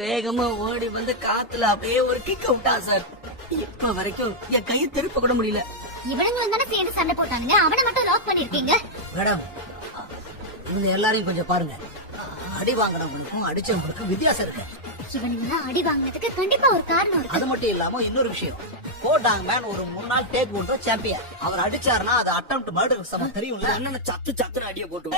வேகமா ஓடி வந்து காத்துல அப்படியே ஒரு கிக் அவுட்டா சார். இப்ப வரைக்கும் என் கையை திருப்ப கூட முடியல. இவனுங்களும் தானே சேர்ந்து சண்டை போட்டானுங்க, அவனை மட்டும் லாக் பண்ணிருக்கீங்க. மேடம், இவங்க எல்லாரையும் கொஞ்சம் பாருங்க. அடி வாங்கினவங்களுக்கும் அடிச்சவங்களுக்கும் வித்தியாசம் இருக்கு. இவனுங்க அடி வாங்கினதுக்கு கண்டிப்பா ஒரு காரணம் இருக்கு. அது மட்டும் இல்லாம இன்னொரு விஷயம், கோடாங் மேன் ஒரு முன்னாள் டேக் ஒன்று சாம்பியன். அவர் அடிச்சாருன்னா அது அட்டெம்ப்ட் மர்டர் சம தெரியும்ல. அண்ணன் சத்து சத்துன்னு அடிய போட்டு